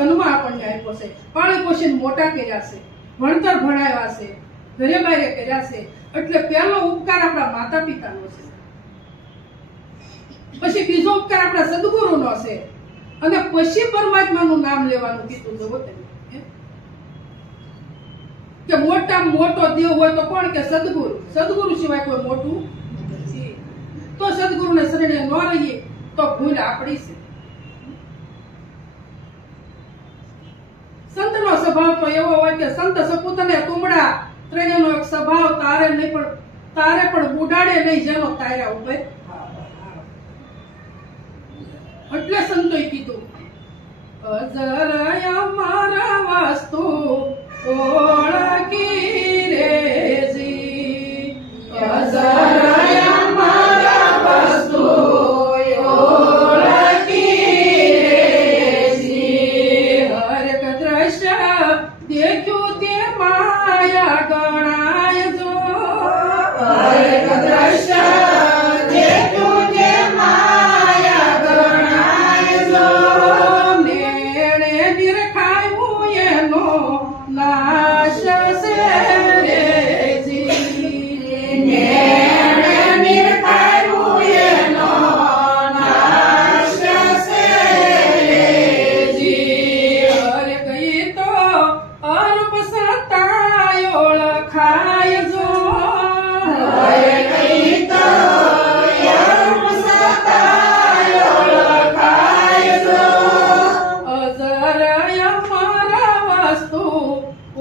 જન્મ આપણને આપ્યો છે, પાળી પોષીને મોટા કર્યા છે, ભણતર ભણાવ્યા છે, ઘરે બારે કર્યા છે, એટલે પહેલો ઉપકાર આપણા માતા પિતાનો છે, પછી બીજો ઉપકાર આપણા સદગુરુનો છે, અને પછી પરમાત્માનું નામ લેવાનું કીધું છે. કે મોટામાં મોટો દેવ હોય તો કોણ? કે સદગુરુ. સદગુરુ સિવાય કોઈ મોટું નથી. તો સદગુરુને શરણે ન રહીએ તો ભૂલ આપણી છે. સંતનો સ્વભાવ તો એવો હોય કે સંત સપૂતને તુમડા ત્રણેયનો એક સ્વભાવ તારે પણ ઉડાડે નહીં જેનો તાર્યા ઉપર. એટલે સંતોએ કીધું અજરય મારા વસ્તુ ઓળખી રેજી, અજરય મારા વસ્તુ ઓળખી રેજી. હરેક દ્રશ્ય દેખ્યું તે માયા ગણાય જો, હરેક દ્રશ્ય દેખ્યું તે માયા ગણાય જો. નેણે નિરખાયું એનો નાશ છે રેજી, નેણે નિરખાયું એનો નાશ છે રેજી. હરેક ઈ તો અલ્પ સત્તાય ઓળખાય જો, હરેક ઈ તો અલ્પ સત્તાય ઓળખાય જો. અજરય મારા વસ્તુ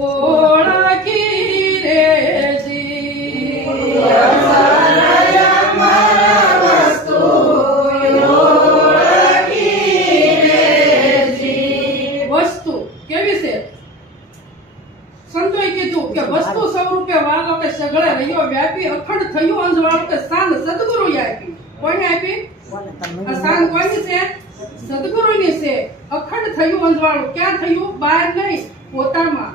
ઓળખી રેજી, અજરય મારા વસ્તુ ઓળખી રેજી. વસ્તુ કેવી છે? સંતોએ કીધું કે વસ્તુ સ્વરૂપે વાલો કે સગળે રહ્યો વ્યાપી, અખંડ થયું અંજવાળું કે સાન સદગુરુએ આપી. કોને આપી? આ સાન કોની છે? સદગુરુની છે. અખંડ થયું અંજવાળું. ક્યાં થયું? બહાર નહીં, પોતામાં.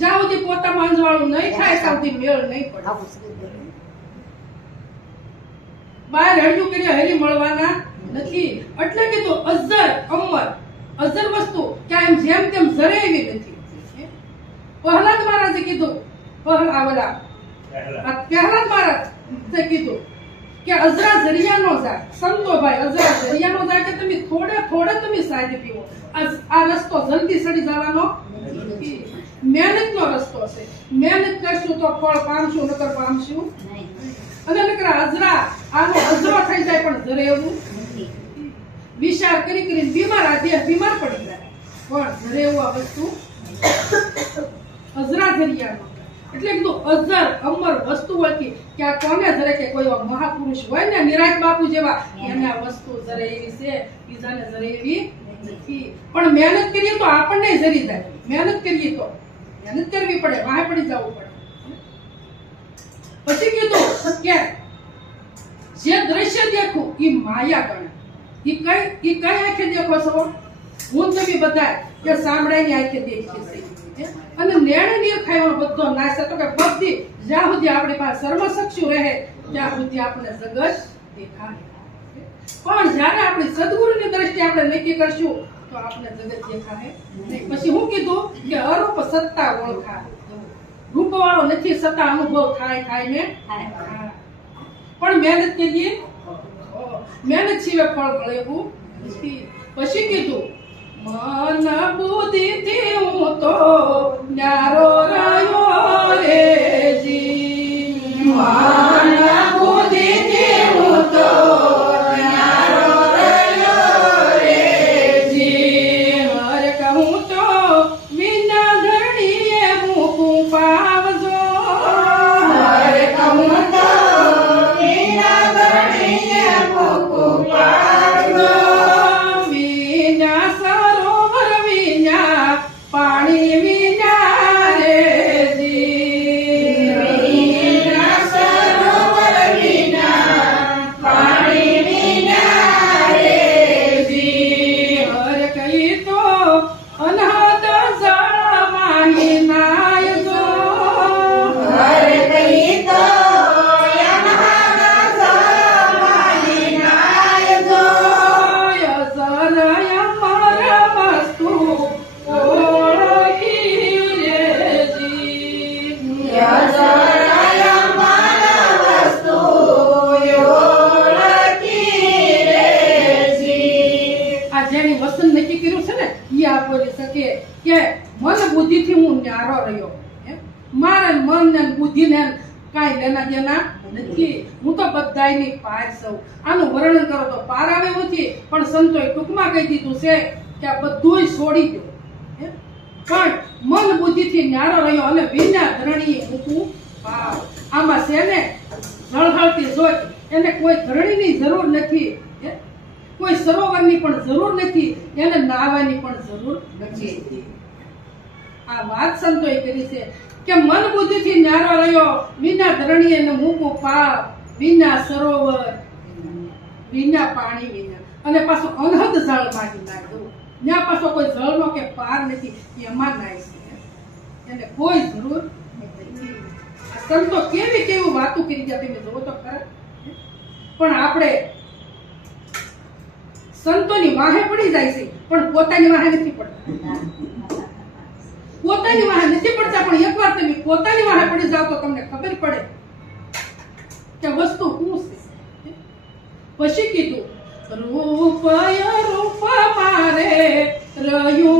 જ્યાં સુધી પોતામાં અંજવાળું નહીં થાય ત્યાં સુધી મેળ નહીં પડે. બહાર હળિયું કર્યા હરી મળવાના નથી. એટલે કીધું અજર અમર. અજર વસ્તુ ક્યાં એમ જેમ તેમ જરે એવી નથી. પ્રહલાદ મહારાજે કીધું, પ્રહલાદ મહારાજે કીધું કે અજરા જરિયાનો જાય. સંતો ભાઈ અજરા જરિયાનો જાય કે તમે થોડે તમે સાહેબ પીવો. આ રસ્તો જલ્દી સડી જવાનો નથી. મહેનતનો રસ્તો છે. મહેનત કરશું તો ફળ પામશું, નકર પામશું નહીં. અને નકર અજરા આનો અજરો થઈ જાય પણ જરે એવું વિચાર કરી કરીને બીમાર પડી જાય. પણ જરે એવું આ વસ્તુ અજરા જરિયાનો. એટલે કીધું અજર અમર વસ્તુ હતી કે આ કોને જરે કે કોઈ મહાપુરુષ હોય ને નિરાજ બાપુ જેવા, એને આ વસ્તુ જરે એવી છે, બીજાને જરે એવી નથી. પણ મહેનત કરીએ તો આપણને જરી જાય. મહેનત કરીએ તો મહેનત કરવી પડે, વાહે પડી જવું પડે. પછી કીધું કે જે દ્રશ્ય દેખું એ માયા ગણે. એ કઈ આંખે દેખો છો? હું તમે બધા કે સાંભળાની આંખે દેખીએ છે. અને નેણે નીર ખાવાનો બધો નાશ હતો કે બધી જ્યાં સુધી આપણી પાસે સર્વસક્ષુ રહે ત્યાં સુધી આપણે જગત દેખાય. પણ જ્યારે આપણી સદગુરુની દ્રષ્ટિએ આપણે નક્કી કરશું તો આપણે જગત દેખાય નહીં. પછી હું કીધું કે અરૂપ સત્તા ઓળખાય. રૂપ વાળો નથી, સત્તા અનુભવ થાય ને. પણ મહેનત કરીએ, મહેનત સિવાય ફળ મળે એવું નથી. પછી કીધું મન બુદ્ધિથી હું તો ન્યારો રહ્યો રેજી, મન બુદ્ધિથી હું તો ન્યારો રહ્યો રેજી. હરે કહું તો વિના ધરણીએ મૂકું પાવજો, હરે કહું તો વિના ધરણીએ મૂકું પાવજો. પાણી વિના રે ઈ આ બોલી શકે કે મન બુદ્ધિથી હું ન્યારો રહ્યો. મારા મન ને બુદ્ધિ ને કાંઈ લેના દેના નથી. હું તો બધાયની પાર છું. આનું વર્ણન કરો તો પાર આવે નથી, પણ સંતોએ ટૂંકમાં કહી દીધું છે કે આ બધુંય છોડી દો. પણ મન બુદ્ધિથી ન્યારો રહ્યો અને વિના ધરણીએ મૂકું પાર. આમાં છે ને ઝળહળતી જોઈ એને કોઈ ધરણીની જરૂર નથી, કોઈ સરોવરની પણ જરૂર નથી, એને નાહવાની પણ જરૂર નથી. આ વાત સંતોએ કરી છે કે મન બુદ્ધિથી ન્યારો રહ્યો, વિના ધરણીએ ને મૂકું પાર, વિના સરોવર, વિના પાણી વિના, અને પાછું અનહદ જળ માંગી નાખ્યું. ત્યાં પાછો કોઈ જળનો કે પાર નથી, એમાં નાય છે, એને કોઈ જરૂર નથી. આ સંતો કેવી કેવી વાતો કરી ગયા તમે જોવો તો ખરા. પણ આપણે સંતોની વાહે પડી જાય છે, પણ પોતાની વાહે નથી પડતા. પોતાની વાહે નથી પડતા, પણ એકવાર તમે પોતાની વાહે પડી જાવ તો તમને ખબર પડે કે વસ્તુ શું છે. પછી કીધું રૂપય રૂપ મારે રહ્યું